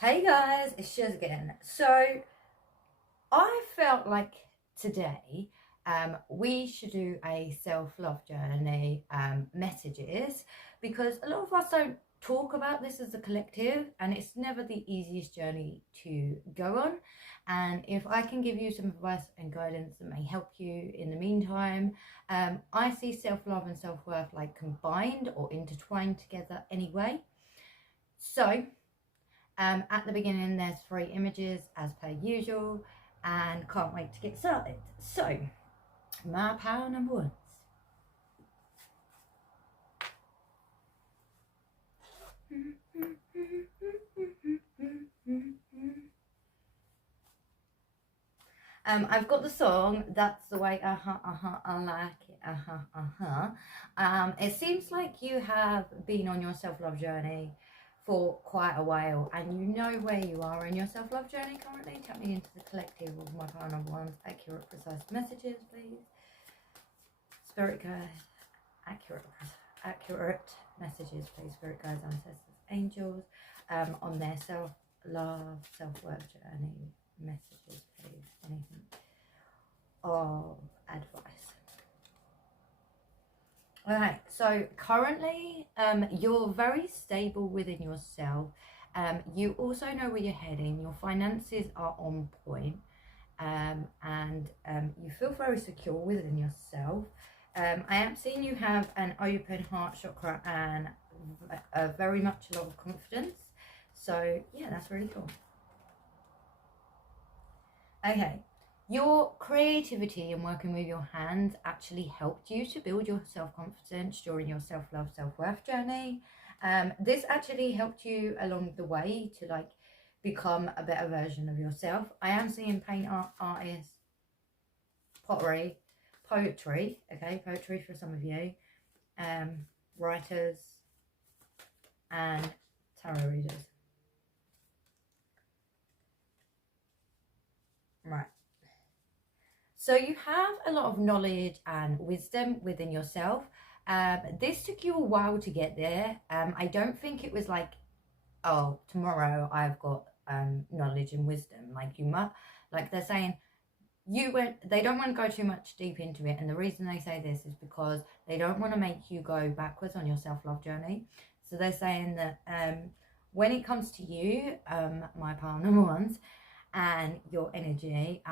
Hey guys, it's Shiz again. So I felt like today we should do a self-love journey messages, because a lot of us don't talk about this as a collective, and it's never the easiest journey to go on. And if I can give you some advice and guidance that may help you in the meantime, I see self-love and self-worth like combined or intertwined together anyway. So at the beginning, there's 3 images as per usual, and can't wait to get started. So, my power number 1. I've got the song, That's the Way, I like it, it seems like you have been on your self-love journey for quite a while, and you know where you are in your self-love journey currently. Tap me into the collective of my power number 1's accurate, precise messages, please. Spirit guides, accurate messages, please. Spirit guides, ancestors, angels, on their self-love, self-worth journey. Messages, please. Anything of advice. Alright, so currently you're very stable within yourself. You also know where you're heading. Your finances are on point, and you feel very secure within yourself. I am seeing you have an open heart chakra and very much a lot of confidence. So yeah, that's really cool. Okay, your creativity and working with your hands actually helped you to build your self-confidence during your self-love, self-worth journey. This actually helped you along the way to like become a better version of yourself. I am seeing paint artists, pottery, poetry, okay, poetry for some of you, writers and tarot readers. Right. So you have a lot of knowledge and wisdom within yourself. This took you a while to get there. I don't think it was like, oh, tomorrow I've got knowledge and wisdom. Like you must, like they're saying, they don't want to go too much deep into it. And the reason they say this is because they don't want to make you go backwards on your self-love journey. So they're saying that when it comes to you, my power number 1's, and your energy,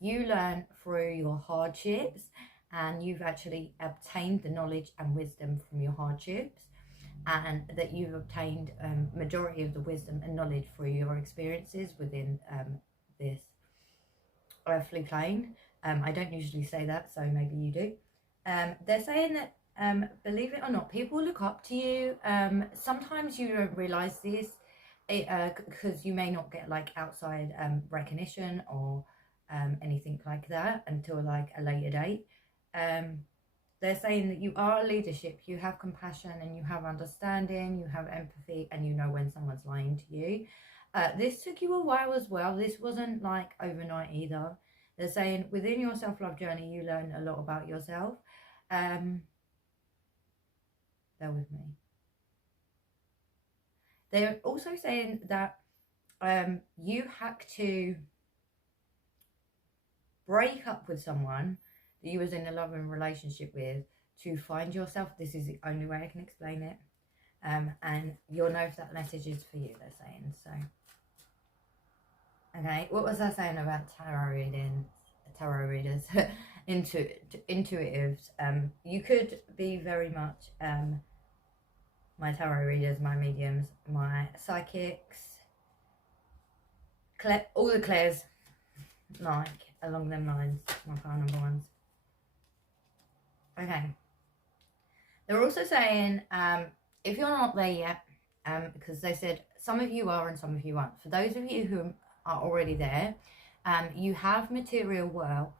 you learn through your hardships, and you've actually obtained the knowledge and wisdom from your hardships, and that you've obtained majority of the wisdom and knowledge through your experiences within this earthly plane. I don't usually say that, so maybe you do. They're saying that believe it or not, people look up to you. Sometimes you don't realize this because you may not get like outside recognition or anything like that until like a later date. They're saying that you are a leadership, you have compassion and you have understanding, you have empathy, and you know when someone's lying to you. This took you a while as well. This wasn't like overnight either. They're saying within your self-love journey you learn a lot about yourself. Bear with me. They're also saying that you have to break up with someone that you was in a loving relationship with to find yourself. This is the only way I can explain it. And you'll know if that message is for you, they're saying. So, okay, what was I saying about tarot readers? Intuitives. You could be very much my tarot readers, my mediums, my psychics, all the Claires, like along them lines, my power number 1's. Okay. They're also saying, if you're not there yet, because they said some of you are and some of you aren't. For those of you who are already there, you have material wealth,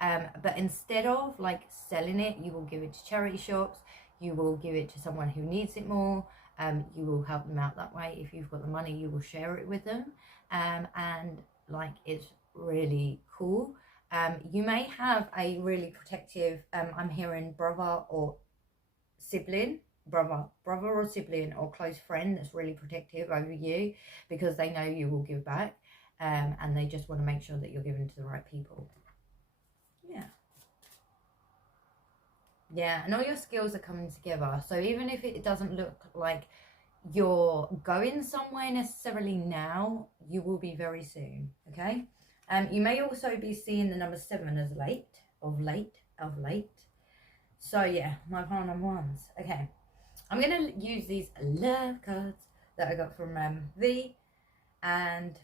but instead of like selling it, you will give it to charity shops. You will give it to someone who needs it more. You will help them out that way. If you've got the money, you will share it with them. And like, it's really cool. You may have a really protective, I'm hearing brother or sibling brother or sibling or close friend that's really protective over you because they know you will give back, and they just want to make sure that you're giving to the right people. Yeah, and all your skills are coming together. So even if it doesn't look like you're going somewhere necessarily now, you will be very soon. Okay. You may also be seeing the number 7 as late. So yeah, my pile number ones. Okay, I'm gonna use these love cards that I got from V, and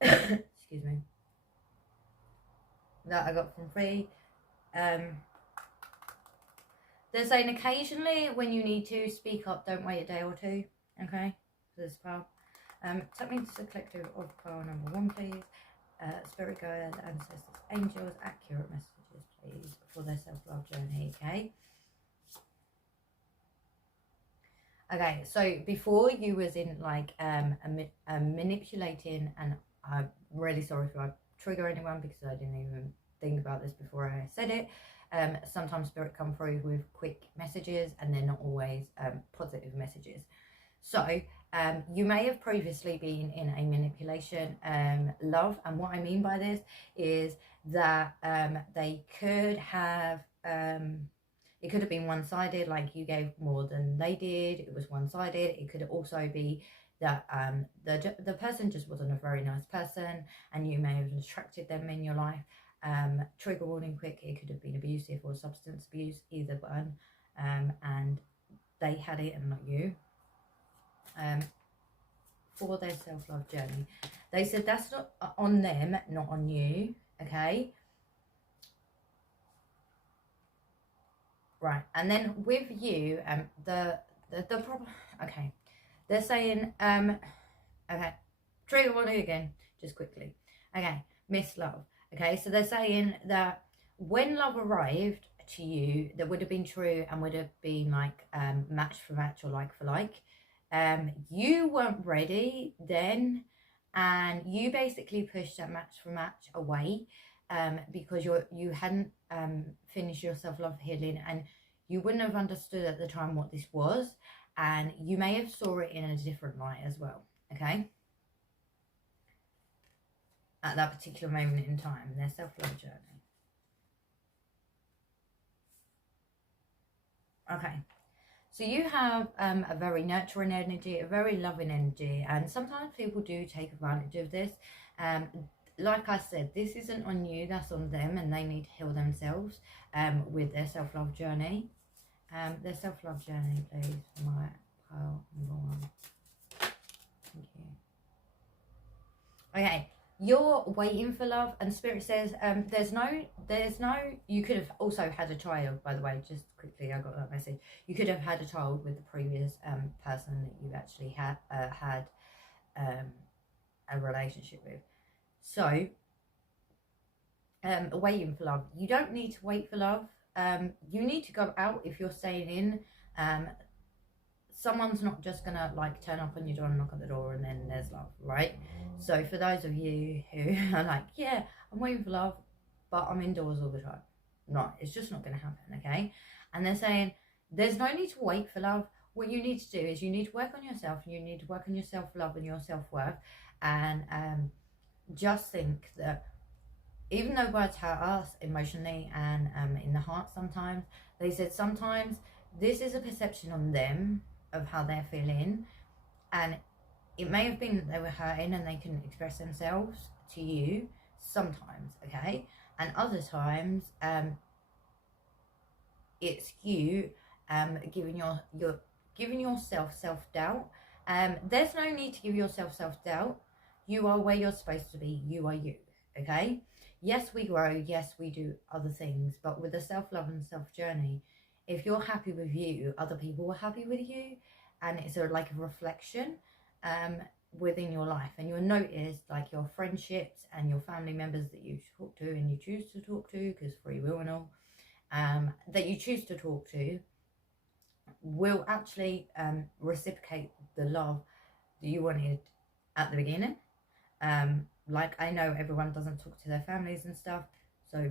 excuse me, that I got from V. They're saying occasionally when you need to speak up, don't wait a day or two. Okay, for this pile. Take me to the collective of pile number 1, please. Spirit guides, ancestors, angels, accurate messages, please, for their self-love journey. Okay, so before you was in like manipulating, and I'm really sorry if I trigger anyone because I didn't even think about this before I said it. Sometimes spirit come through with quick messages, and they're not always positive messages. So you may have previously been in a manipulation love, and what I mean by this is that they could have it could have been one-sided, like you gave more than they did. It was one-sided. It could also be that the person just wasn't a very nice person, and you may have attracted them in your life. Trigger warning quick, it could have been abusive or substance abuse, either one, and they had it and not you. For their self-love journey, they said that's not on them, not on you. Okay, right. And then with you, the problem. Okay, they're saying okay, trigger warning again, just quickly. Okay, miss love. Okay, so they're saying that when love arrived to you, that would have been true and would have been like match for match or like for like. You weren't ready then, and you basically pushed that match for match away because you hadn't finished your self-love healing, and you wouldn't have understood at the time what this was, and you may have saw it in a different light as well. Okay, at that particular moment in time, their self-love journey. Okay, so you have a very nurturing energy, a very loving energy, and sometimes people do take advantage of this. Like I said, this isn't on you, that's on them, and they need to heal themselves with their self-love journey. Their self-love journey, please, for my pile number 1. Thank you. Okay, you're waiting for love, and spirit says there's no you could have also had a child, by the way, just quickly, I got that message. You could have had a child with the previous person that you actually had a relationship with. So waiting for love, you don't need to wait for love. You need to go out if you're staying in. Someone's not just gonna like turn up on your door and knock at the door and then there's love, right? So for those of you who are like, yeah, I'm waiting for love, but I'm indoors all the time, no, it's just not gonna happen. Okay, and they're saying there's no need to wait for love. What you need to do is you need to work on yourself, and you need to work on your self-love and your self-worth, and just think that even though words hurt us emotionally and in the heart sometimes, they said sometimes this is a perception on them of how they're feeling, and it may have been that they were hurting and they couldn't express themselves to you sometimes, okay, and other times it's you giving yourself self-doubt. There's no need to give yourself self-doubt. You are where you're supposed to be. You are you. Okay, yes, we grow, yes, we do other things, but with the self-love and self-journey, if you're happy with you, other people are happy with you, and it's like a reflection within your life, and you'll notice like your friendships and your family members that you talk to and you choose to talk to, because free will and all, that you choose to talk to will actually reciprocate the love that you wanted at the beginning. Like, I know everyone doesn't talk to their families and stuff, so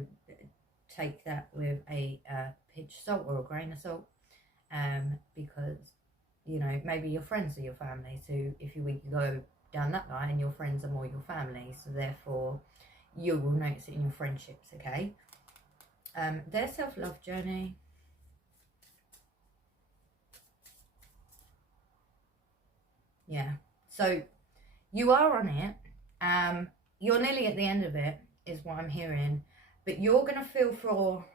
take that with a pinch of salt or a grain of salt, because, you know, maybe your friends are your family. So if we go down that line, your friends are more your family. So therefore, you will notice it in your friendships, okay? Their self-love journey. Yeah. So you are on it. You're nearly at the end of it, is what I'm hearing. But you're going to feel for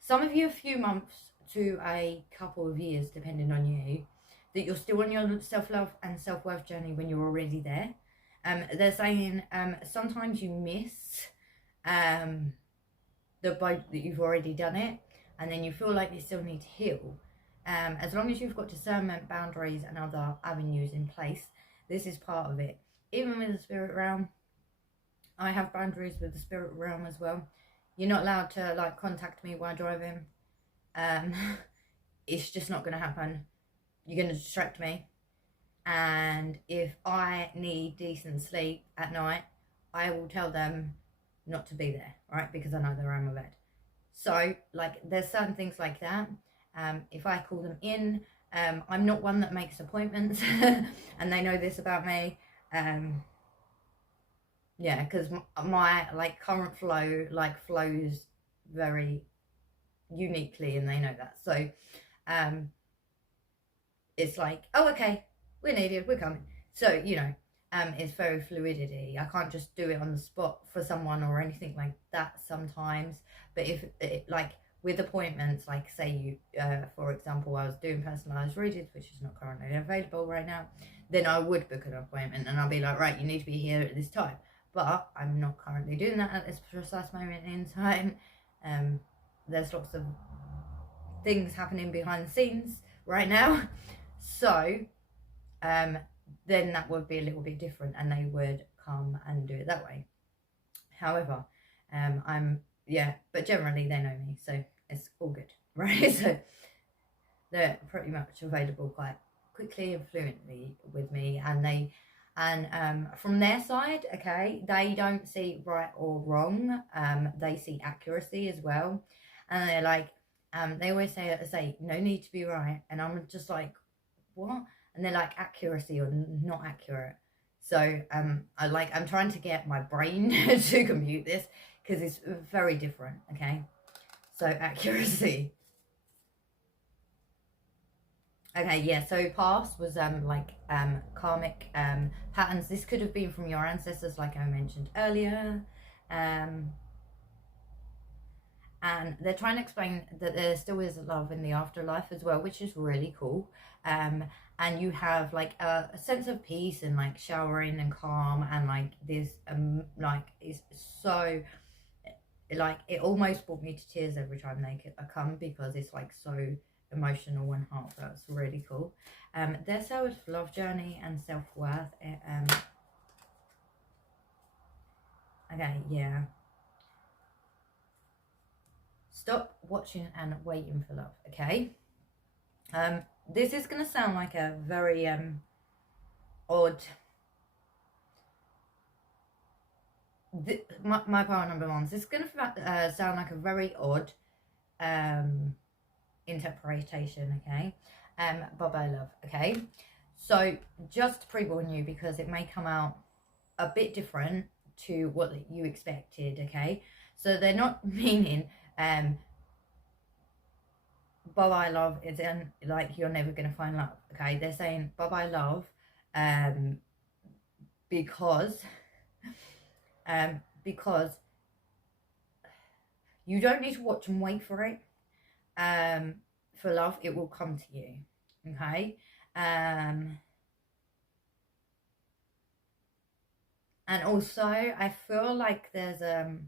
some of you a few months to a couple of years, depending on you, that you're still on your self-love and self-worth journey when you're already there. They're saying sometimes you miss the boat that you've already done it, and then you feel like you still need to heal. As long as you've got discernment, boundaries, and other avenues in place, this is part of it. Even with the spirit realm, I have boundaries with the spirit realm as well. You're not allowed to like contact me while driving. It's just not going to happen. You're going to distract me. And if I need decent sleep at night, I will tell them not to be there, right? Because I know they're on my bed. So, like, there's certain things like that. If I call them in, I'm not one that makes appointments, and they know this about me. Yeah, because my like current flow like flows very uniquely, and they know that. So, it's like, oh, okay, we're needed, we're coming. So, you know, it's very fluidity. I can't just do it on the spot for someone or anything like that sometimes. But if it, like with appointments, like say you, for example, I was doing personalized readings, which is not currently available right now, then I would book an appointment and I'll be like, right, you need to be here at this time. But I'm not currently doing that at this precise moment in time. There's lots of things happening behind the scenes right now. So, then that would be a little bit different and they would come and do it that way. However, but generally they know me, so it's all good, right? So they're pretty much available quite quickly and fluently with me, and from their side, okay, they don't see right or wrong. They see accuracy as well, and they're like, they always say no need to be right, and I'm just like, what? And they're like, accuracy or not accurate. So I'm trying to get my brain to compute this because it's very different. Okay, so accuracy. Okay, yeah, so past was karmic patterns. This could have been from your ancestors, like I mentioned earlier. And they're trying to explain that there still is love in the afterlife as well, which is really cool. And you have like a sense of peace and like showering and calm, and like this like it's so like it almost brought me to tears every time they come, because it's like so emotional and heartfelt. It's really cool. Their self-love journey and self-worth. Okay, yeah. Stop watching and waiting for love, okay? This is going to sound like a very odd... my power number ones. This is going to sound like a very odd interpretation, okay? Bye-bye love, okay? So just to pre-warn you, because it may come out a bit different to what you expected, okay? So they're not meaning bye-bye love is in like you're never gonna find love, okay? They're saying bye-bye love because you don't need to watch and wait for it. For love, it will come to you, okay? And also I feel like there's a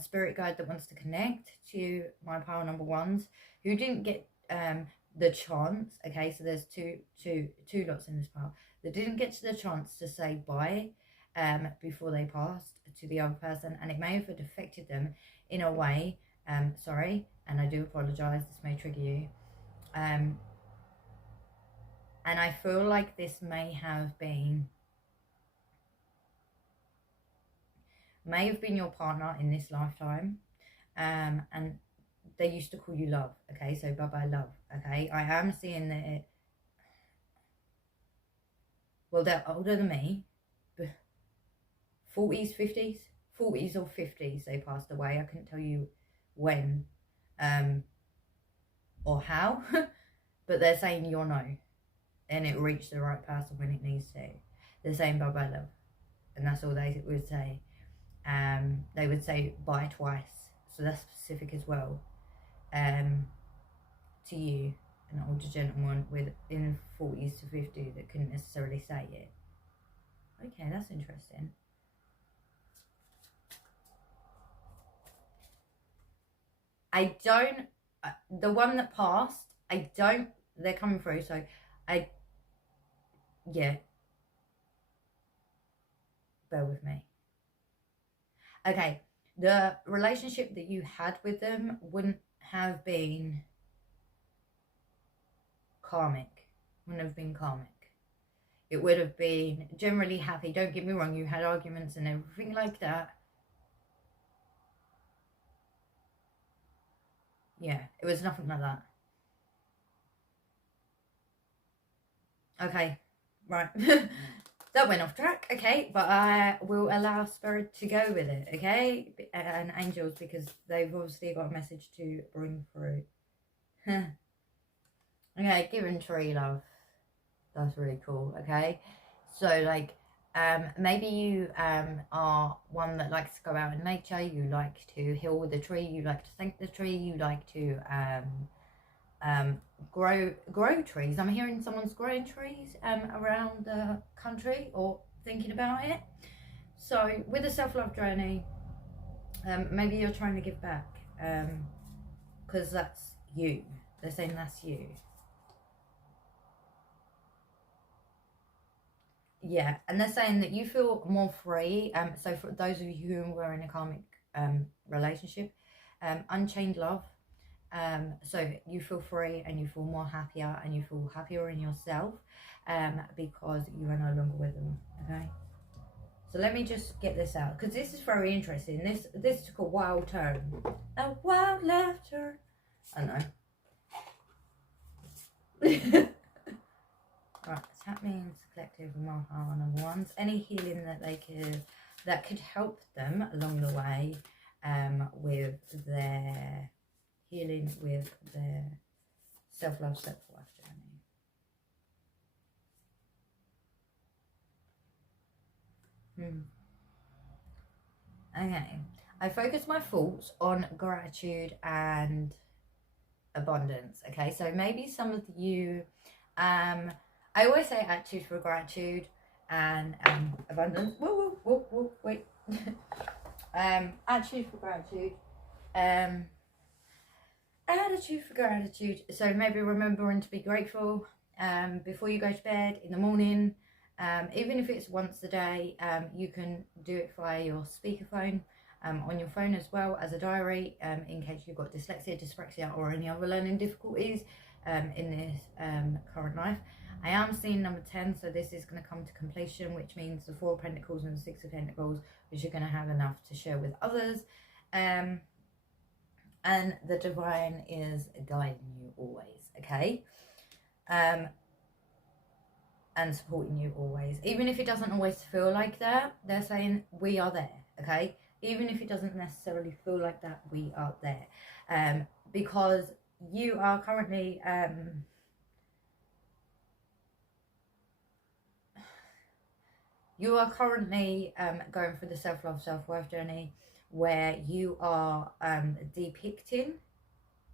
spirit guide that wants to connect to my power number ones who didn't get the chance, okay? So there's two lots in this power that didn't get to the chance to say bye before they passed to the other person, and it may have affected them in a way. Sorry, and I do apologize, this may trigger you. And I feel like this may have been may have been your partner in this lifetime, and they used to call you love. Okay, so bye-bye love. Okay, I am seeing that well, they're older than me, 40s, 50s, 40s or 50s they passed away. I couldn't tell you when or how, but they're saying you're no, and it reached the right person when it needs to. They're saying bye-bye love, and that's all they would say. They would say bye twice, so that's specific as well, to you, an older gentleman in 40s to 50 that couldn't necessarily say it. Okay, that's interesting. I don't, the one that passed, I don't, they're coming through, so yeah, bear with me. Okay, the relationship that you had with them wouldn't have been karmic, It would have been generally happy. Don't get me wrong, you had arguments and everything like that. Yeah, it was nothing like that. Okay, right. That went off track, okay, but I will allow Spirit to go with it, okay? And angels, because they've obviously got a message to bring through. Okay, giving tree love. That's really cool, okay? So, like, maybe you are one that likes to go out in nature, you like to heal the tree, you like to thank the tree, you like to grow trees. I'm hearing someone's growing trees around the country or thinking about it. So with a self-love journey, maybe you're trying to give back, because that's you. They're saying that's you. Yeah, and they're saying that you feel more free. So for those of you who are in a karmic relationship, unchained love. So you feel free and you feel more happier and you feel happier in yourself, because you are no longer with them. Okay. So let me just get this out, because this is very interesting. This took a wild turn. A wild left turn. I know. Right, tap means collective and marker number ones. Any healing that could help them along the way, with their healing, with their self-love, self-life journey. Okay, I focus my thoughts on gratitude and abundance. Okay, so maybe some of you, I always say attitude for gratitude and abundance. Whoa, wait. Attitude for gratitude, attitude for gratitude. So maybe remembering to be grateful before you go to bed in the morning. Even if it's once a day, you can do it via your speakerphone, on your phone as well as a diary, in case you've got dyslexia, dyspraxia, or any other learning difficulties in this current life. I am seeing number 10, so this is going to come to completion, which means the 4 of Pentacles and the 6 of Pentacles, which you're going to have enough to share with others. And the divine is guiding you always, okay? And supporting you always. Even if it doesn't always feel like that, they're saying we are there, okay? Even if it doesn't necessarily feel like that, we are there. Because you are currently going through the self-love, self-worth journey, where you are depicting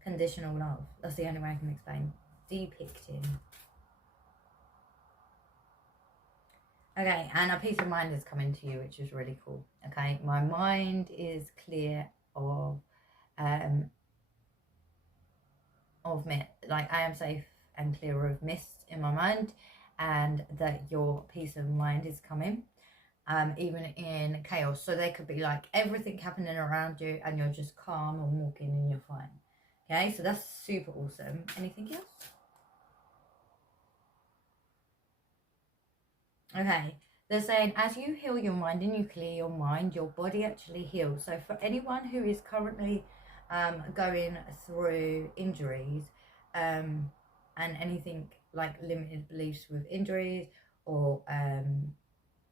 conditional love. That's the only way I can explain. Depicting. Okay, and a peace of mind is coming to you, which is really cool. Okay, my mind is clear of like I am safe and clear of mist in my mind, and that your peace of mind is coming, even in chaos. So there could be like everything happening around you and you're just calm and walking and you're fine. Okay, so that's super awesome. Anything else? Okay, They're saying as you heal your mind and you clear your mind, your body actually heals. So for anyone who is currently going through injuries and anything like limited beliefs with injuries or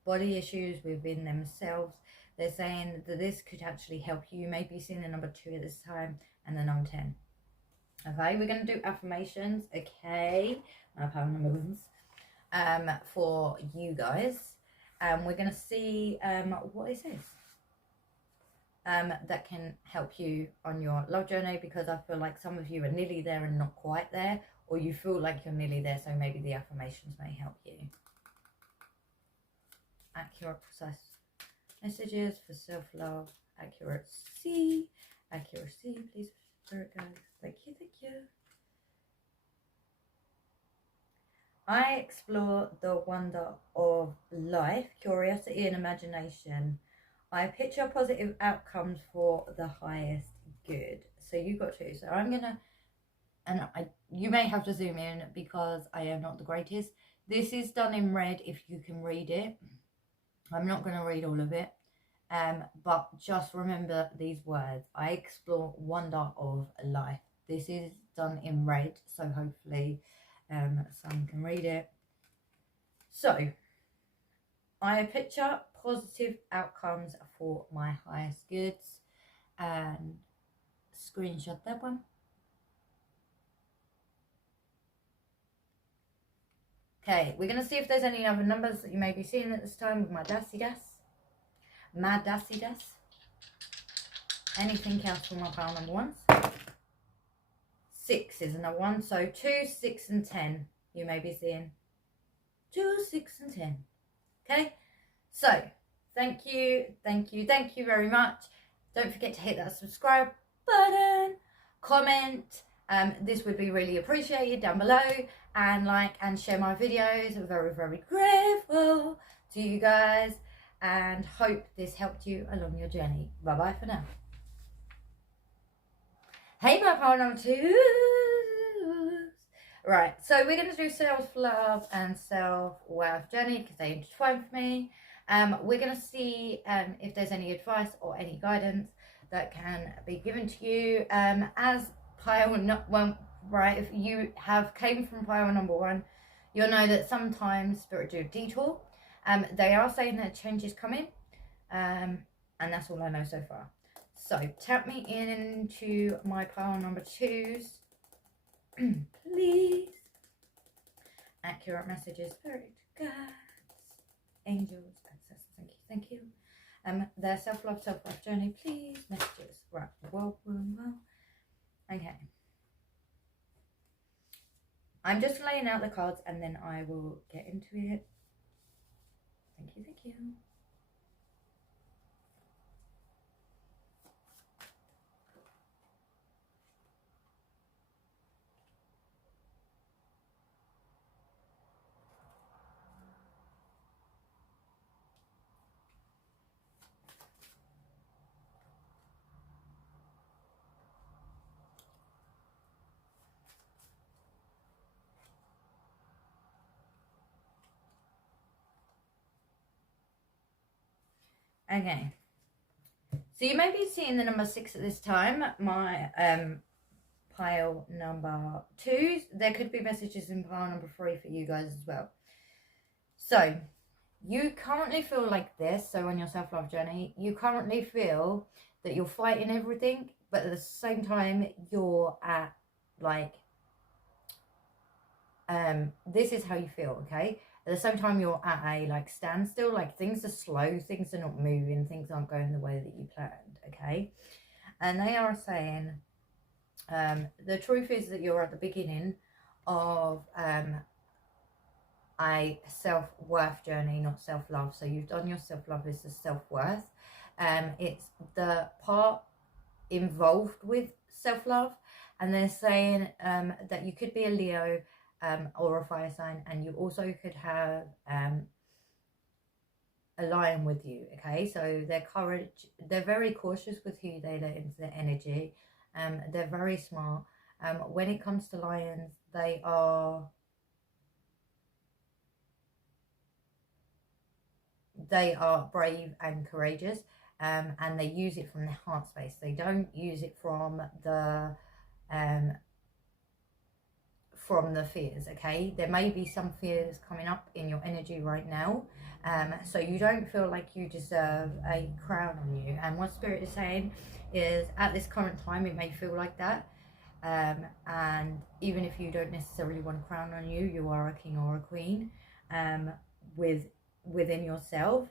body issues within themselves, they're saying that this could actually help you. You may be seeing the number 2 at this time and the number 10. Okay, we're going to do affirmations. Okay, my power number ones for you guys. We're going to see what is this that can help you on your love journey, because I feel like some of you are nearly there and not quite there, or you feel like you're nearly there, so maybe the affirmations may help you. Accurate, precise messages for self-love. Accuracy, please, Spirit guys. Thank you, thank you. I explore the wonder of life, curiosity and imagination. I picture positive outcomes for the highest good. So you got 2. So I'm gonna, and you may have to zoom in because I am not the greatest. This is done in red if you can read it. I'm not going to read all of it, but just remember these words. I explore wonder of life. This is done in red, so hopefully someone can read it. So, I picture positive outcomes for my highest goods, and screenshot that one. Okay, we're going to see if there's any other numbers that you may be seeing at this time with my Dassy Das. Mad Dassy Das. Anything else for my power number ones? 6 is another one. So 2, 6 and 10 you may be seeing. 2, 6 and 10. Okay, so thank you very much. Don't forget to hit that subscribe button, comment. This would be really appreciated down below, and like and share my videos. I'm very, very grateful to you guys, and hope this helped you along your journey. Bye bye for now. Hey, my power number 2. Right, so we're going to do self-love and self-worth journey because they intertwine for me. We're going to see if there's any advice or any guidance that can be given to you as pile one. Right, if you have came from pile number 1, you'll know that sometimes spirit do a detour. They are saying that change is coming, and that's all I know so far. So tap me into my pile number 2s, please. Accurate messages, spirit guides, angels, ancestors. Thank you. Their self-love, self-worth journey, please. Messages. Right. Well. Okay. I'm just laying out the cards and then I will get into it. Thank you. Okay. So you may be seeing the number 6 at this time. My pile number 2s. There could be messages in pile number 3 for you guys as well. So you currently feel like this. So on your self-love journey, you currently feel that you're fighting everything, but at the same time you're at like this is how you feel, okay? At the same time you're at a like standstill, like things are slow, things are not moving, things aren't going the way that you planned, okay? And they are saying the truth is that you're at the beginning of a self-worth journey, not self-love. So you've done your self-love as the self-worth. It's the part involved with self-love, and they're saying that you could be a Leo or a fire sign, and you also could have a lion with you, okay? So they're very cautious with who they let into their energy. They're very smart. When it comes to lions, they are they are brave and courageous, and they use it from their heart space. They don't use it um, from the fears. Okay, there may be some fears coming up in your energy right now, so you don't feel like you deserve a crown on you. And what Spirit is saying is, at this current time, it may feel like that. And even if you don't necessarily want a crown on you, you are a king or a queen, within yourself,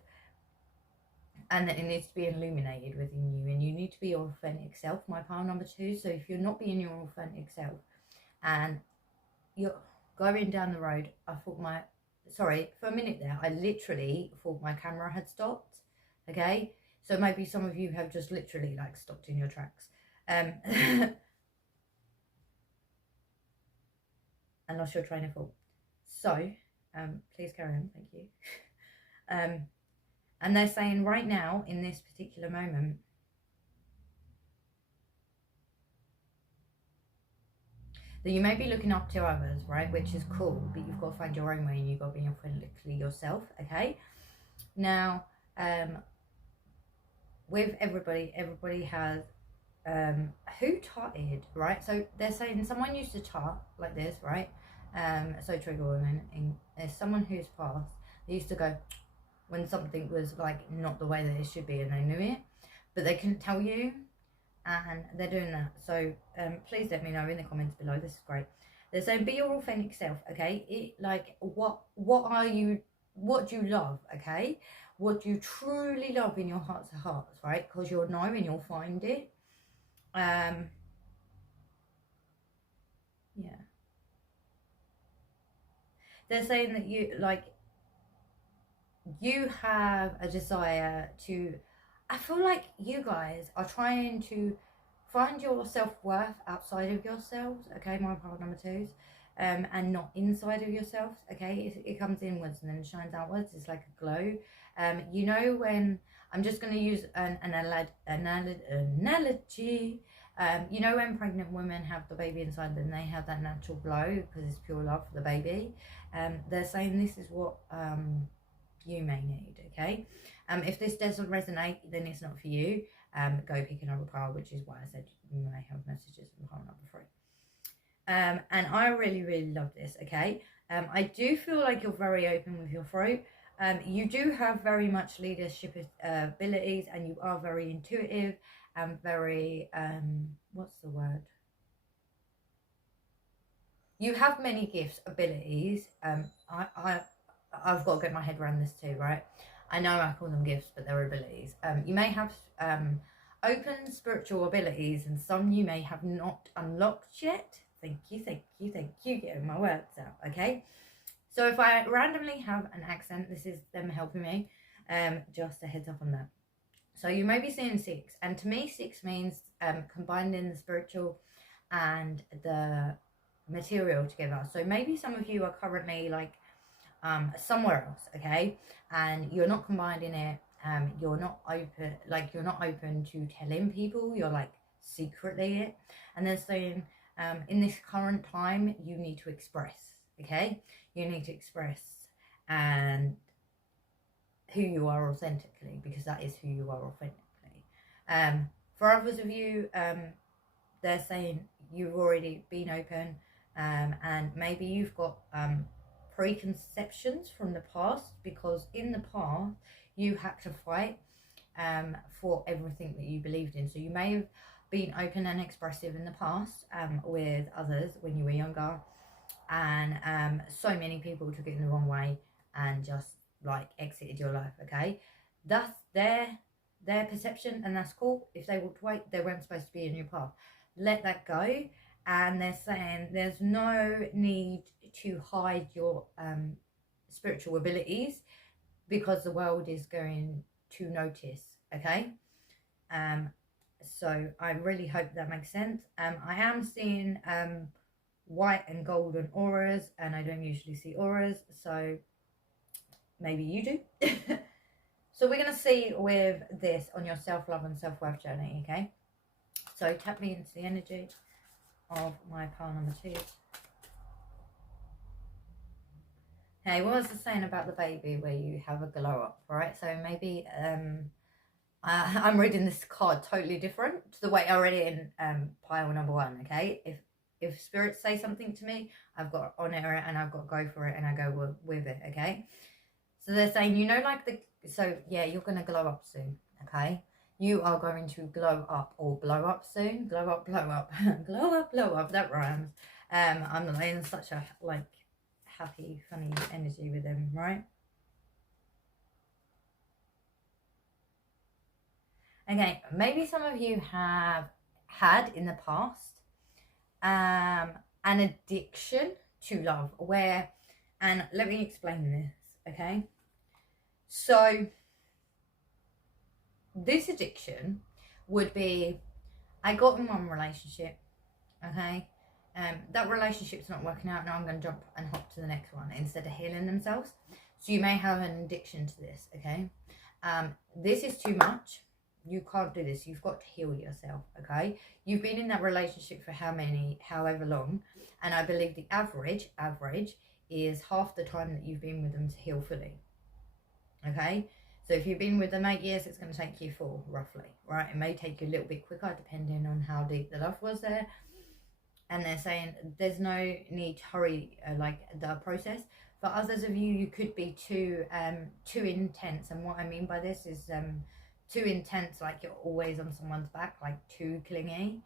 and that it needs to be illuminated within you, and you need to be your authentic self, my pile number 2. So if you're not being your authentic self, and you're going down the road, I thought sorry, for a minute there, I literally thought my camera had stopped. Okay, so maybe some of you have just literally like stopped in your tracks, and lost your train of thought. So please carry on, thank you. And they're saying right now, in this particular moment, that you may be looking up to others, right, which is cool, but you've got to find your own way, and you've got to be authentically yourself. Okay, now with everybody has who tarted, right? So they're saying someone used to tart like this, right? So trigger women, and there's someone who's passed, they used to go when something was like not the way that it should be, and they knew it, but they couldn't tell you, and they're doing that. So please let me know in the comments below. This is great. They're saying be your authentic self. Okay, like what are you, what do you love? Okay, what do you truly love in your hearts of hearts, right? Because you'll know and you'll find it. Yeah, they're saying that you have a desire to, I feel like you guys are trying to find your self-worth outside of yourselves, okay, my pile number 2s, and not inside of yourselves. Okay, it comes inwards and then shines outwards. It's like a glow. You know, when I'm just going to use an analogy. You know, when pregnant women have the baby inside them, they have that natural glow because it's pure love for the baby. They're saying this is what you may need. Okay, if this doesn't resonate, then it's not for you. Go pick another pile, which is why I said you may have messages in pile number 3. And I really love this. Okay, I do feel like you're very open with your throat. You do have very much leadership abilities, and you are very intuitive and very what's the word, you have many gifts, abilities. I've got to get my head around this too, right? I know I call them gifts, but they're abilities. You may have open spiritual abilities, and some you may have not unlocked yet. Thank you, getting my words out. Okay, so if I randomly have an accent, this is them helping me. Just a heads up on that. So you may be seeing 6, and to me 6 means combining the spiritual and the material together. So maybe some of you are currently like somewhere else, okay, and you're not combining it. You're not open to telling people, you're like secretly it. And they're saying in this current time you need to express. Okay, you need to express and who you are authentically, because that is who you are authentically. For others of you, they're saying you've already been open, and maybe you've got preconceptions from the past, because in the past you had to fight for everything that you believed in. So you may have been open and expressive in the past with others when you were younger, and so many people took it in the wrong way and just like exited your life. Okay, that's their perception, and that's cool. If they walked away, they weren't supposed to be in your path. Let that go. And they're saying there's no need to hide your spiritual abilities, because the world is going to notice. Okay, so I really hope that makes sense. I am seeing white and golden auras, and I don't usually see auras, so maybe you do. So we're going to see with this on your self-love and self-worth journey. Okay, so tap me into the energy of my pile number 2. Hey, what was I saying about the baby where you have a glow up, right? So maybe I'm reading this card totally different to the way I read it in pile number one, okay? If spirits say something to me, I've got to honor it and I've got to go for it and I go with it, okay? So they're saying, you know, like so yeah, you're going to glow up soon, okay? You are going to glow up or blow up soon. Glow up, blow up, blow up, that rhymes. I'm in such a, like, happy, funny energy with them, right? Okay, maybe some of you have had in the past an addiction to love where, and let me explain this, okay? So this addiction would be, I got in one relationship, okay? That relationship's not working out. Now I'm going to jump and hop to the next one instead of healing themselves. So you may have an addiction to this, okay? This is too much. You can't do this. You've got to heal yourself, okay? You've been in that relationship for however long, and I believe the average is half the time that you've been with them to heal fully, okay? So if you've been with them 8 years, it's going to take you 4, roughly, right? It may take you a little bit quicker depending on how deep the love was there. And they're saying there's no need to hurry like the process. For others of you, you could be too intense, and what I mean by this is too intense, like you're always on someone's back, like too clingy.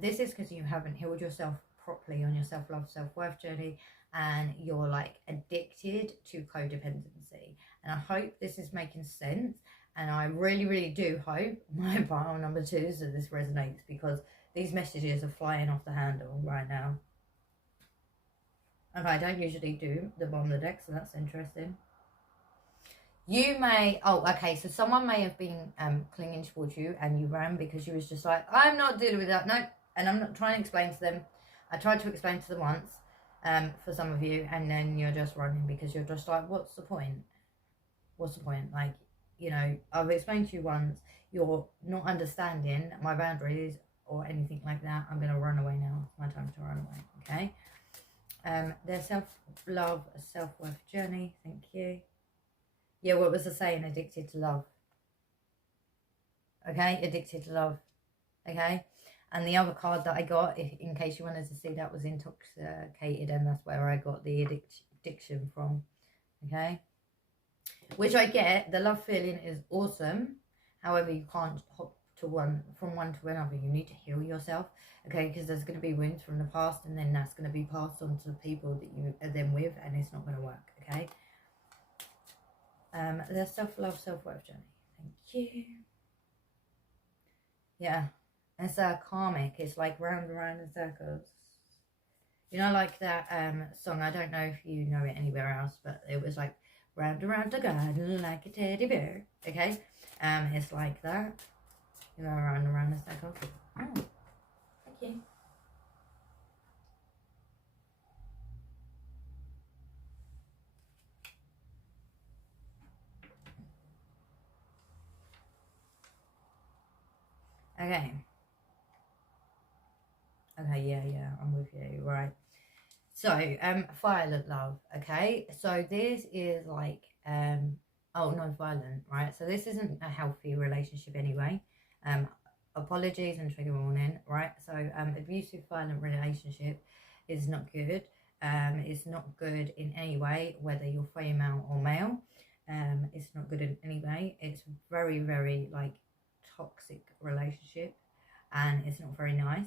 This is because you haven't healed yourself properly on your self-love, self-worth journey, and you're like addicted to codependency. And I hope this is making sense, and I really, really do hope my pile number 2 so this resonates, because these messages are flying off the handle right now. Okay, I don't usually do the bottom of the deck, so that's interesting. You may, okay, so someone may have been clinging towards you and you ran because you was just like, I'm not dealing with that, no. And I'm not trying to explain to them. I tried to explain to them once, for some of you, and then you're just running because you're just like, what's the point? What's the point? Like, you know, I've explained to you once, you're not understanding my boundaries or anything like that. I'm going to run away now. It's my time to run away, okay? Their self-love, self-worth journey. Thank you. Yeah, what was the saying? Addicted to love. Okay, addicted to love. Okay, and the other card that I got, in case you wanted to see, that was intoxicated, and that's where I got the addiction from. Okay, which I get. The love feeling is awesome. However, you can't hop from one to another. You need to heal yourself, okay? Because there's going to be wounds from the past, and then that's going to be passed on to the people that you are then with, and it's not going to work, okay? The self-love, self-worth journey. Thank you. Yeah, it's karmic. It's like round and round in circles. You know, like that song. I don't know if you know it anywhere else, but it was like round and round the garden like a teddy bear. Okay, it's like that. You know, round and round the circle. Oh, thank you. Okay. Okay, yeah, I'm with you, right. So, violent love, okay? So this is like, oh, no, violent, right? So this isn't a healthy relationship anyway. Apologies and trigger warning, right? So, abusive, violent relationship is not good. It's not good in any way, whether you're female or male. It's not good in any way. It's very, very, like, toxic relationship, and it's not very nice.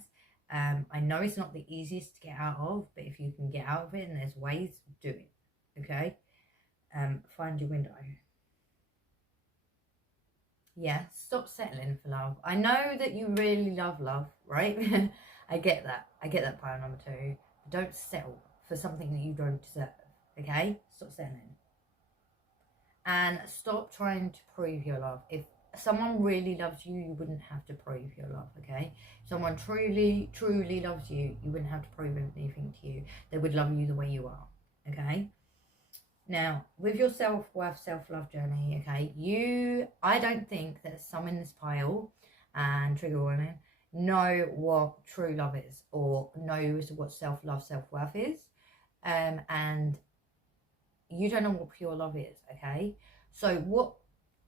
I know it's not the easiest to get out of, but if you can get out of it and there's ways, do it, okay? Find your window. Yeah, stop settling for love. I know that you really love love, right? I get that pile number 2. But don't settle for something that you don't deserve, okay? Stop settling. And stop trying to prove your love. If someone really loves you, you wouldn't have to prove your love, okay? Someone truly, truly loves you, you wouldn't have to prove anything to you. They would love you the way you are, okay? Now, with your self-worth, self-love journey, okay, I don't think that some in this pile, and trigger warning, know what true love is, or knows what self-love, self-worth is, and you don't know what pure love is, okay? So what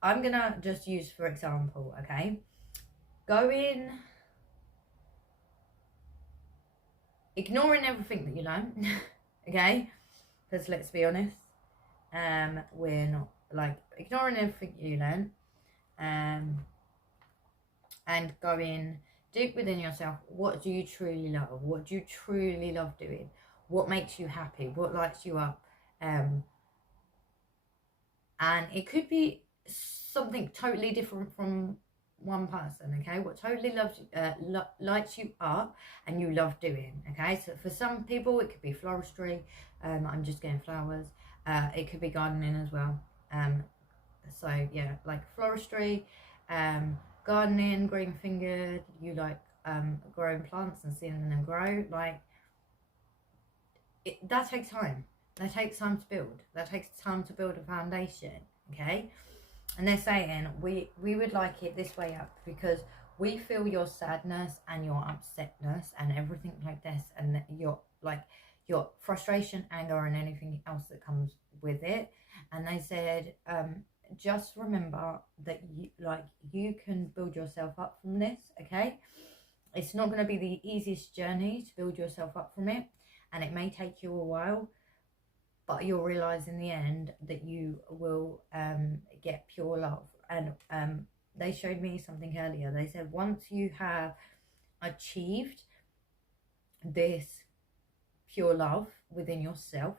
I'm gonna just use for example, okay? Go in, ignoring everything that you learn, okay? Because let's be honest, we're not, like, ignoring everything you learn, and going deep within yourself. What do you truly love? What do you truly love doing? What makes you happy? What lights you up? And it could be something totally different from one person, okay? What totally loves lights you up and you love doing, okay? So for some people it could be floristry. I'm just getting flowers. It could be gardening as well. So yeah, like floristry, gardening, green fingered. You like growing plants and seeing them grow. Like that takes time. That takes time to build. That takes time to build a foundation, okay? And they're saying we would like it this way up because we feel your sadness and your upsetness and everything like this, and your frustration, anger, and anything else that comes with it. And they said, just remember that you can build yourself up from this, okay? It's not going to be the easiest journey to build yourself up from it, and it may take you a while, but you'll realize in the end that you will get pure love. And they showed me something earlier. They said once you have achieved this pure love within yourself,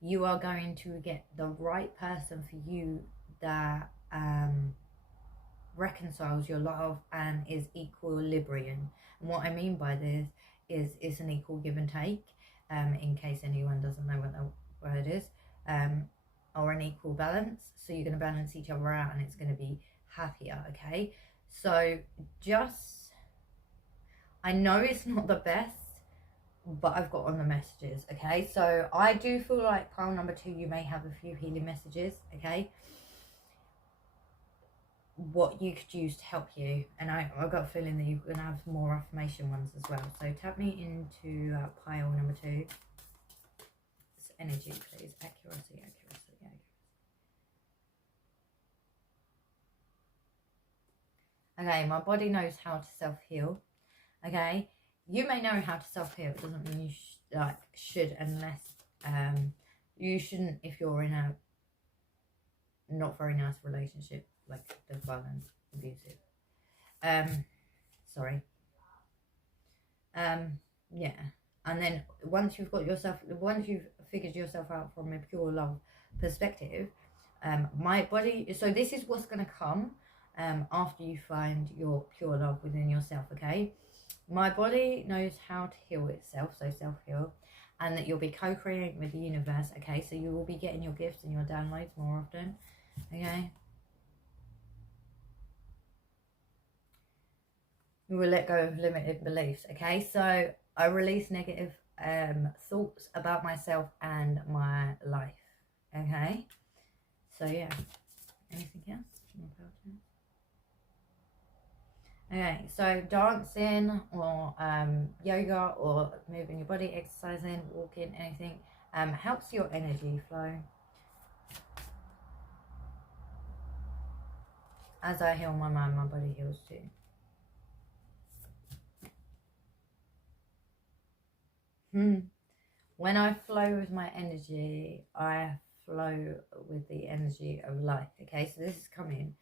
you are going to get the right person for you that reconciles your love and is equilibrium. And what I mean by this is it's an equal give and take, in case anyone doesn't know what the word is, or an equal balance. So you're going to balance each other out and it's going to be happier, okay? So just, I know it's not the best, but I've got on the messages, okay? So I do feel like pile number 2, you may have a few healing messages, okay? What you could use to help you, and I've got a feeling that you're going to have more affirmation ones as well. So tap me into pile number 2. It's energy, please. Accuracy. Okay, my body knows how to self-heal. Okay, you may know how to self-heal. It doesn't mean you should, unless you shouldn't if you're in a not very nice relationship, like the violent, abusive. Sorry. Yeah. And then once you've figured yourself out from a pure love perspective, my body. So this is what's going to come after you find your pure love within yourself. Okay. My body knows how to heal itself, so self-heal, and that you'll be co-creating with the universe, okay? So you will be getting your gifts and your downloads more often, okay? You will let go of limited beliefs, okay? So I release negative thoughts about myself and my life, okay? So yeah, anything else? Okay, so dancing or yoga or moving your body, exercising, walking, anything helps your energy flow. As I heal my mind, my body heals too. When I flow with my energy, I flow with the energy of life. Okay, so this is coming.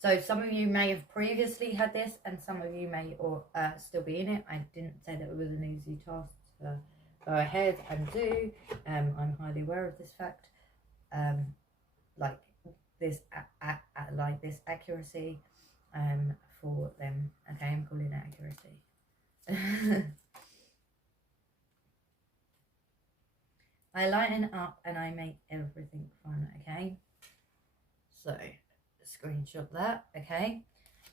So some of you may have previously had this, and some of you may still be in it. I didn't say that it was an easy task to go ahead and do. I'm highly aware of this fact. Like this accuracy for them. Okay, I'm calling it accuracy. I lighten up and I make everything fun, okay? So, screenshot that, okay?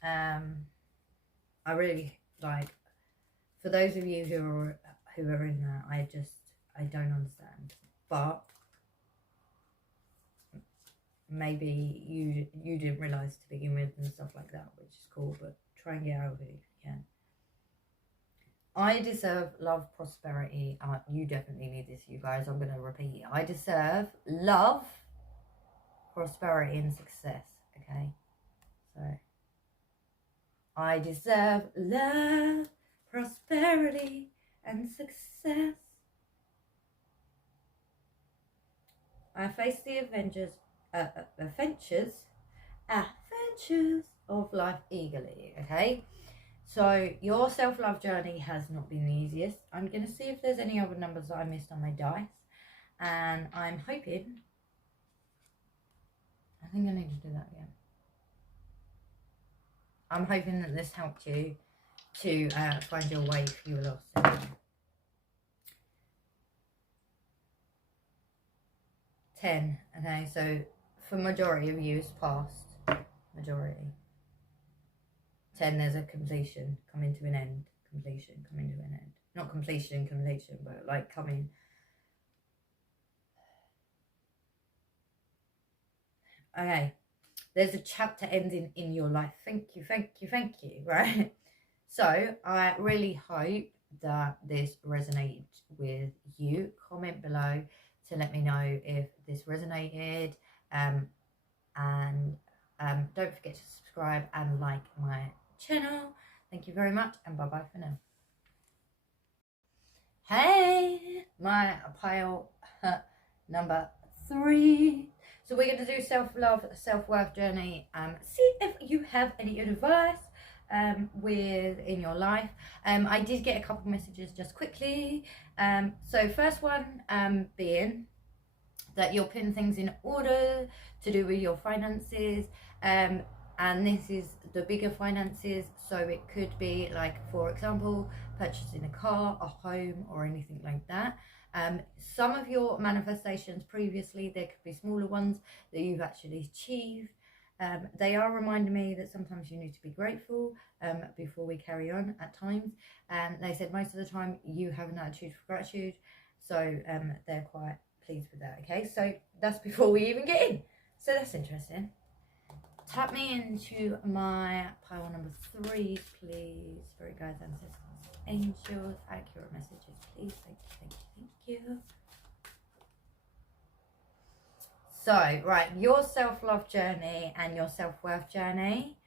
I really, like, for those of you who are in that, I don't understand. But maybe you didn't realise to begin with and stuff like that, which is cool, but try and get out of it if you can. I deserve love, prosperity. You definitely need this, you guys. I'm going to repeat it. I deserve love, prosperity, and success. Okay. So, I deserve love, prosperity, and success. I face the adventures of life eagerly. Okay. So your self-love journey has not been the easiest. I'm going to see if there's any other numbers that I missed on my dice. And I'm hoping... I think I need to do that again. I'm hoping that this helped you to find your way if you were lost. 10. Okay, so for majority of you, it's past. Majority. 10, there's a completion, coming to an end. Completion, coming to an end. Not completion, but like coming. Okay, there's a chapter ending in your life. Thank you, right? So I really hope that this resonated with you. Comment below to let me know if this resonated, and don't forget to subscribe and like my channel. Thank you very much, and bye bye for now. Hey, my pile number 3. So we're going to do self-love, self-worth journey. See if you have any advice in your life. I did get a couple messages just quickly. So first one being that you're putting things in order to do with your finances. And this is the bigger finances, so it could be like, for example, purchasing a car, a home, or anything like that. Some of your manifestations previously, there could be smaller ones that you've actually achieved. They are reminding me that sometimes you need to be grateful before we carry on at times. And they said most of the time you have an attitude for gratitude, so they're quite pleased with that. Okay, so that's before we even get in, so that's interesting. Tap me into my pile number 3, please. Spirit guides, ancestors, angels, accurate messages, please. Thank you. So, right, your self-love journey and your self-worth journey.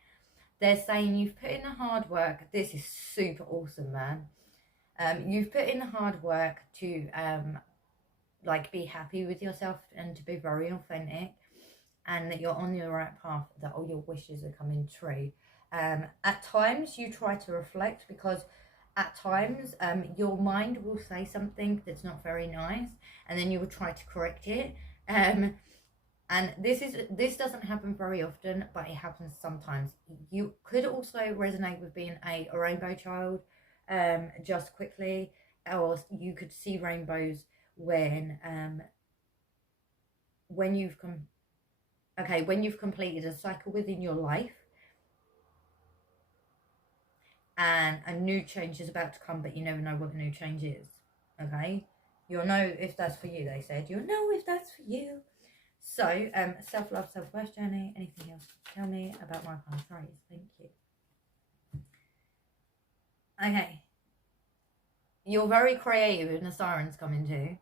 They're saying you've put in the hard work. This is super awesome, man. You've put in the hard work to like be happy with yourself and to be very authentic, and that you're on the right path, that all your wishes are coming true. At times you try to reflect, because at times your mind will say something that's not very nice, and then you will try to correct it. And this doesn't happen very often, but it happens sometimes. You could also resonate with being a rainbow child, just quickly, or you could see rainbows when you've completed a cycle within your life and a new change is about to come, but you never know what the new change is. Okay, you'll know if that's for you. They said you'll know if that's for you. So self-love, self-worth journey. Anything else? Tell me about my past stories. Thank you. Okay, you're very creative, and the sirens coming too.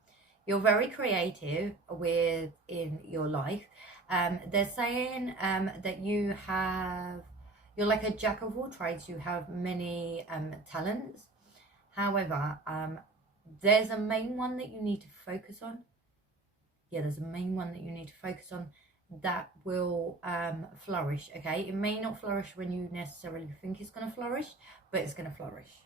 You're very creative within your life. They're saying that you're like a jack of all trades. You have many talents. However, there's a main one that you need to focus on. Yeah, there's a main one that you need to focus on that will flourish. Okay, it may not flourish when you necessarily think it's going to flourish, but it's going to flourish.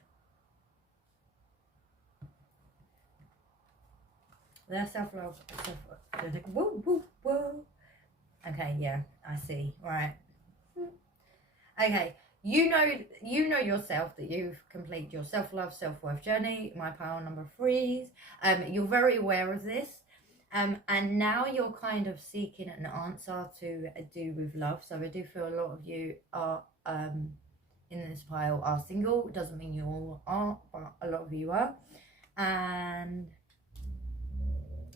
There's self-love, self-worth. Whoa. Okay, yeah, I see. Right. Okay, you know yourself that you've completed your self-love, self-worth journey. My pile number 3s. You're very aware of this. And now you're kind of seeking an answer to do with love. So I do feel a lot of you are in this pile are single. It doesn't mean you all are, but a lot of you are. And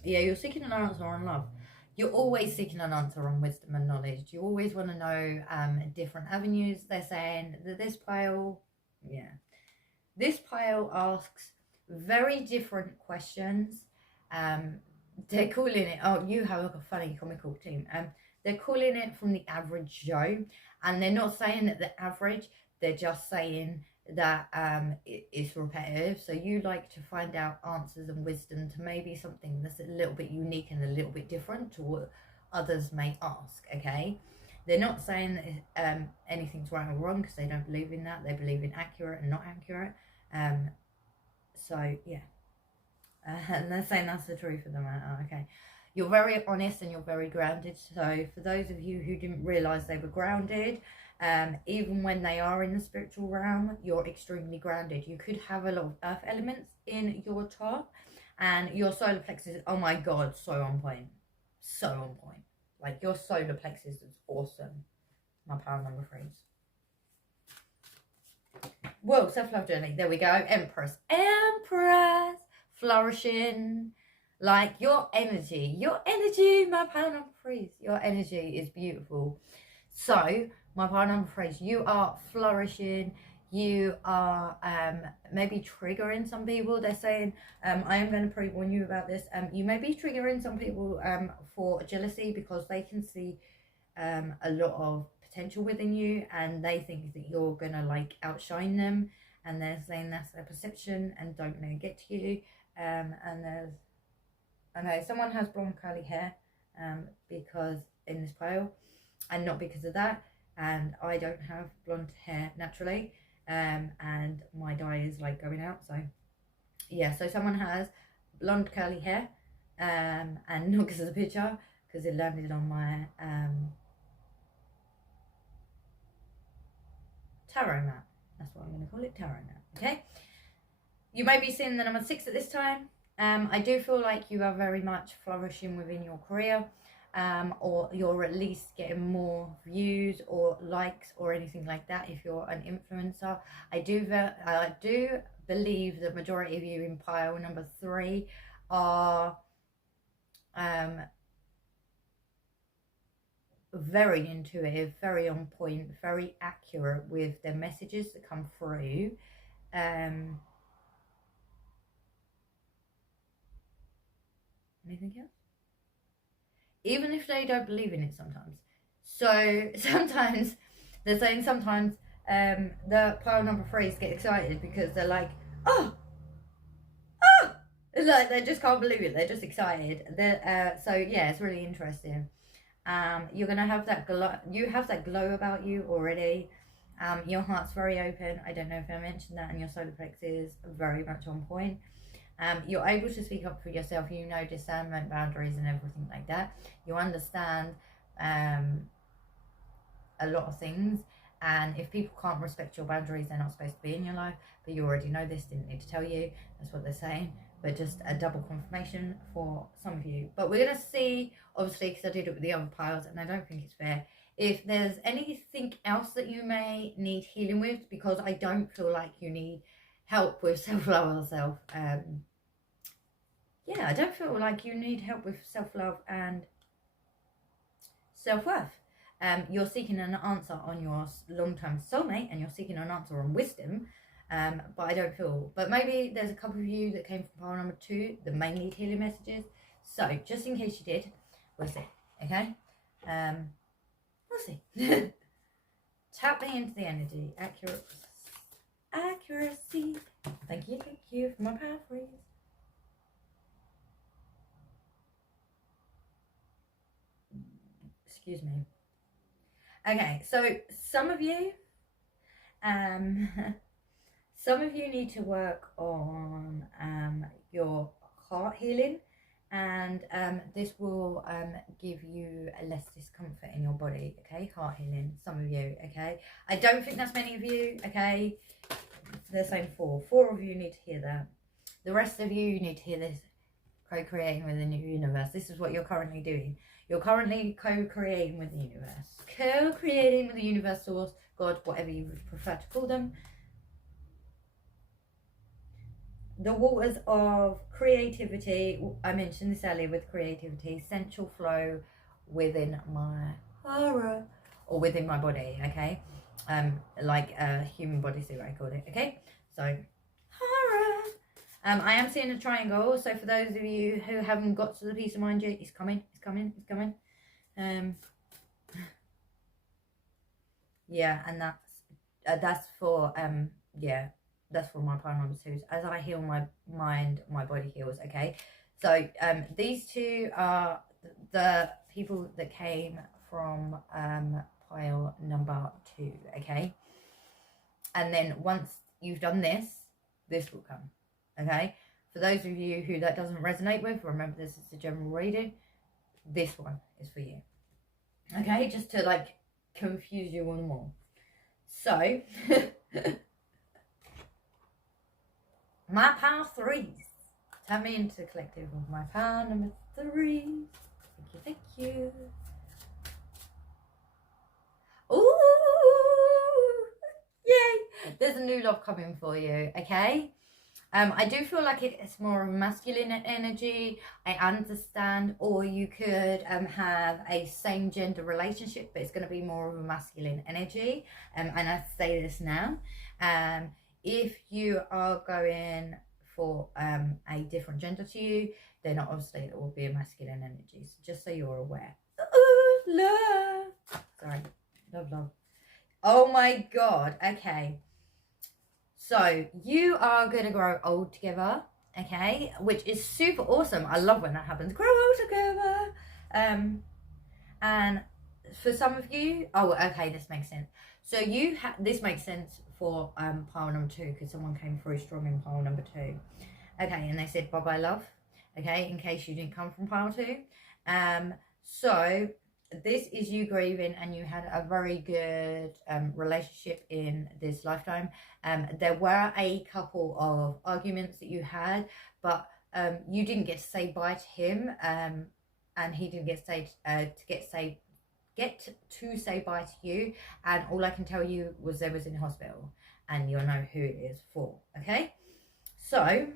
yeah, you're seeking an answer on love. You're always seeking an answer on wisdom and knowledge. You always want to know different avenues. They're saying that this pile, yeah, This pile asks very different questions. They're calling it, oh, you have like a funny comical team. They're calling it from the average Joe, and they're not saying that the average, they're just saying that it's repetitive. So you like to find out answers and wisdom to maybe something that's a little bit unique and a little bit different to what others may ask, okay? They're not saying that anything's right or wrong, because they don't believe in that. They believe in accurate and not accurate. So yeah, and they're saying that's the truth of the matter. Okay, you're very honest and you're very grounded. So for those of you who didn't realize they were grounded, even when they are in the spiritual realm, you're extremely grounded. You could have a lot of earth elements in your chart, and your solar plexus, oh my god, so on point, so on point. Like, your solar plexus is awesome. My power number 3. Whoa, self-love journey. There we go. Empress. Empress. Flourishing. Like, your energy, my power number 3. Your energy is beautiful. So, my power number 3, you are flourishing. You are maybe triggering some people. They're saying, I am going to pre-warn you about this. You may be triggering some people for jealousy, because they can see a lot of potential within you, and they think that you're gonna like outshine them, and they're saying that's their perception and don't let it get to you. And there's, I know someone has blonde curly hair because in this pile, and not because of that, and I don't have blonde hair naturally, and my dye is like going out. So yeah, so someone has blonde curly hair, and not because of the picture, because it landed on my tarot mat. That's what I'm going to call it, tarot mat. Okay, you may be seeing the number 6 at this time. I do feel like you are very much flourishing within your career, or you're at least getting more views or likes or anything like that if you're an influencer. I do believe the majority of you in pile number 3 are very intuitive, very on point, very accurate with their messages that come through. Anything else? Even if they don't believe in it sometimes. So sometimes they're saying sometimes the pile number 3s get excited because they're like, oh, like they just can't believe it. They're just excited. So yeah, it's really interesting. You're gonna have that glow. You have that glow about you already. Your heart's very open. I don't know if I mentioned that, and your solar plexus is very much on point. You're able to speak up for yourself. You know discernment, boundaries, and everything like that. You understand a lot of things, and if people can't respect your boundaries, they're not supposed to be in your life. But you already know this, didn't need to tell you. That's what they're saying, but just a double confirmation for some of you. But we're going to see, obviously, because I did it with the other piles, and I don't think it's fair, if there's anything else that you may need healing with, because I don't feel like you need help with self-love or self. Yeah, I don't feel like you need help with self-love and self-worth. You're seeking an answer on your long-term soulmate, and you're seeking an answer on wisdom. But I don't feel, but maybe there's a couple of you that came from pile number 2 that may need healing messages. So just in case you did, we'll see. Okay, we'll see. Tap me into the energy. Accuracy. Thank you for my power freeze. Excuse me. Okay, so some of you need to work on your heart healing, and this will give you a less discomfort in your body. Okay, heart healing, some of you. Okay, I don't think that's many of you. Okay, they're saying 4 of you need to hear that. The rest of you need to hear this. Co-creating with the new universe. This is what you're currently doing. You're currently co-creating with the universe. Co-creating with the universe, source, God, whatever you would prefer to call them. The waters of creativity, I mentioned this earlier with creativity, central flow within my aura, or within my body, okay? Like a human bodysuit, I called it, okay? So horror. I am seeing a triangle, so for those of you who haven't got to the piece of mind yet, it's coming, it's coming, it's coming. Yeah, and that's for yeah, that's for my pile number 2. As I heal my mind, my body heals. Okay, so these two are the people that came from pile number 2. Okay, and then once you've done this, this will come. Okay, for those of you who that doesn't resonate with, remember this is a general reading. This one is for you. Okay, just to like confuse you all more. So my power 3s. Tap me into the collective of my power number 3. Thank you. Ooh, yay! There's a new love coming for you. Okay. I do feel like it's more of a masculine energy. I understand, or you could have a same gender relationship, but it's going to be more of a masculine energy. And I say this now. If you are going for a different gender to you, then obviously it will be a masculine energy. So just so you're aware. Ooh, love. Sorry, love. Oh my God. Okay. So you are going to grow old together, okay, which is super awesome. I love when that happens. Grow old together. And for some of you, oh, okay, this makes sense. So this makes sense for pile number 2 because someone came through strong in pile number 2. Okay, and they said bye-bye love, okay, in case you didn't come from pile 2. So this is you grieving, and you had a very good relationship in this lifetime. There were a couple of arguments that you had, but you didn't get to say bye to him, and he didn't get to say bye to you. And all I can tell you was they was in hospital, and you'll know who it is for. Okay, so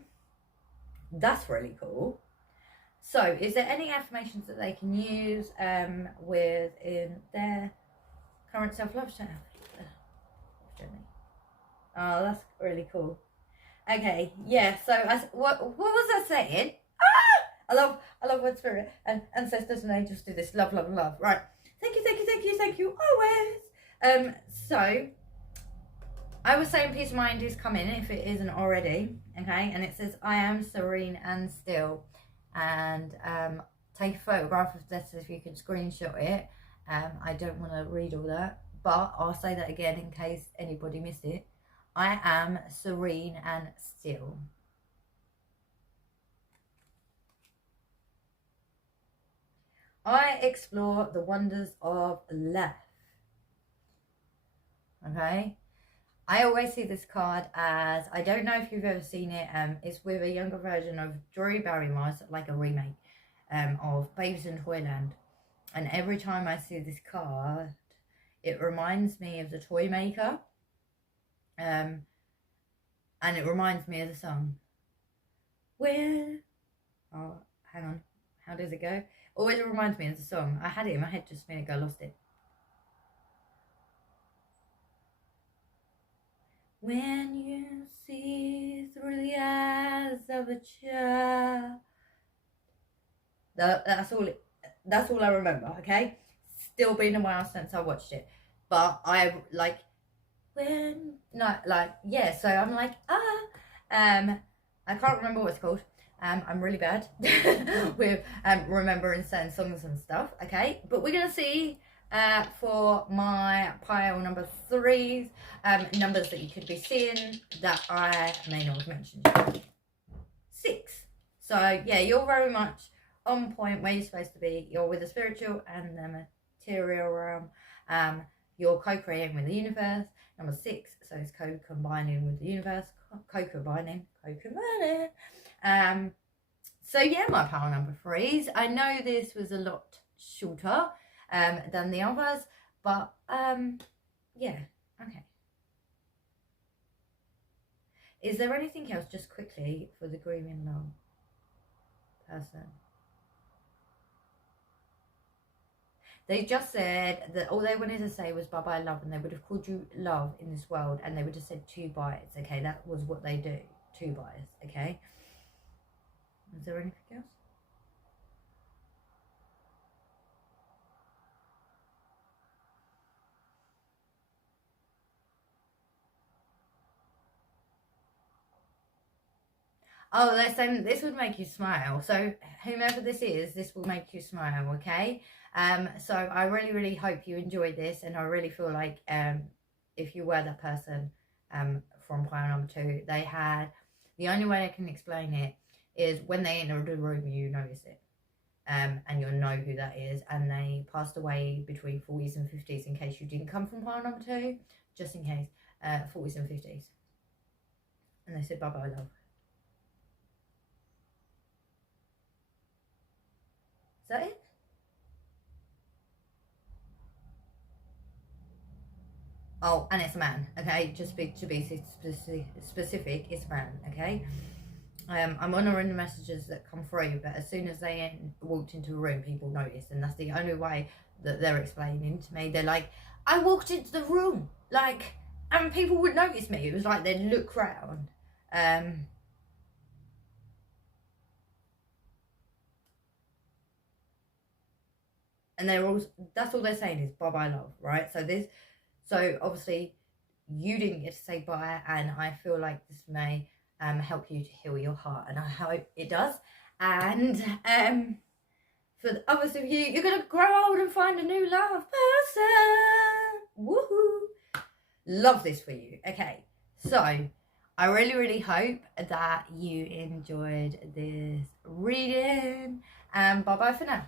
that's really cool. So, is there any affirmations that they can use within their current self-love journey? Oh, that's really cool. Okay, yeah. So, what was I saying? Ah! I love when spirit and ancestors and angels do this. Love. Right. Thank you. Always. So, I was saying peace of mind is coming if it isn't already. Okay, and it says I am serene and still. And take a photograph of this if you can screenshot it. I don't want to read all that, but I'll say that again in case anybody missed it. I am serene and still. I explore the wonders of life. Okay, I always see this card as, I don't know if you've ever seen it, it's with a younger version of Drew Barrymore's, like a remake of Babes in Toyland. And every time I see this card, it reminds me of the toy maker. And it reminds me of the song. Where? Oh, hang on. How does it go? Always reminds me of the song. I had it in my head just a minute ago, lost it. When you see through the eyes of a child. That's all I remember, okay? Still been a while since I watched it. But I like so I'm like, I can't remember what it's called. I'm really bad with remembering certain songs and stuff, okay? But we're gonna see for my pile number 3s, numbers that you could be seeing that I may not have mentioned. 6. So yeah, you're very much on point where you're supposed to be. You're with the spiritual and the material realm. You're co-creating with the universe. Number 6, so it's co-combining with the universe. Co-combining. So yeah, my power number 3s. I know this was a lot shorter than the others, but yeah, okay. Is there anything else, just quickly, for the grieving love person? They just said that all they wanted to say was bye-bye love, and they would have called you love in this world, and they would have said 2 bytes. Okay, that was what they do to buyers. Okay, is there anything else? Oh, this would make you smile. So whomever this will make you smile, okay? So I really, really hope you enjoyed this, and I really feel like if you were that person from pile number 2, they had, the only way I can explain it is when they enter the room, you notice it. And you'll know who that is, and they passed away between 40s and 50s, in case you didn't come from pile number 2, just in case, 40s and 50s. And they said, bye-bye, love. Is that it? Oh, and it's a man, okay? Just to be specific, it's a man, okay? I'm honouring the messages that come through, but as soon as they walked into a room, people noticed, and that's the only way that they're explaining to me. They're like, I walked into the room, like, and people would notice me. It was like they'd look round. And they're all, that's all they're saying is bye-bye, love, right? So obviously you didn't get to say bye, and I feel like this may help you to heal your heart, and I hope it does. And for the others of you, you're gonna grow old and find a new love person. Woohoo! Love this for you. Okay, so I really, really hope that you enjoyed this reading, and bye bye for now.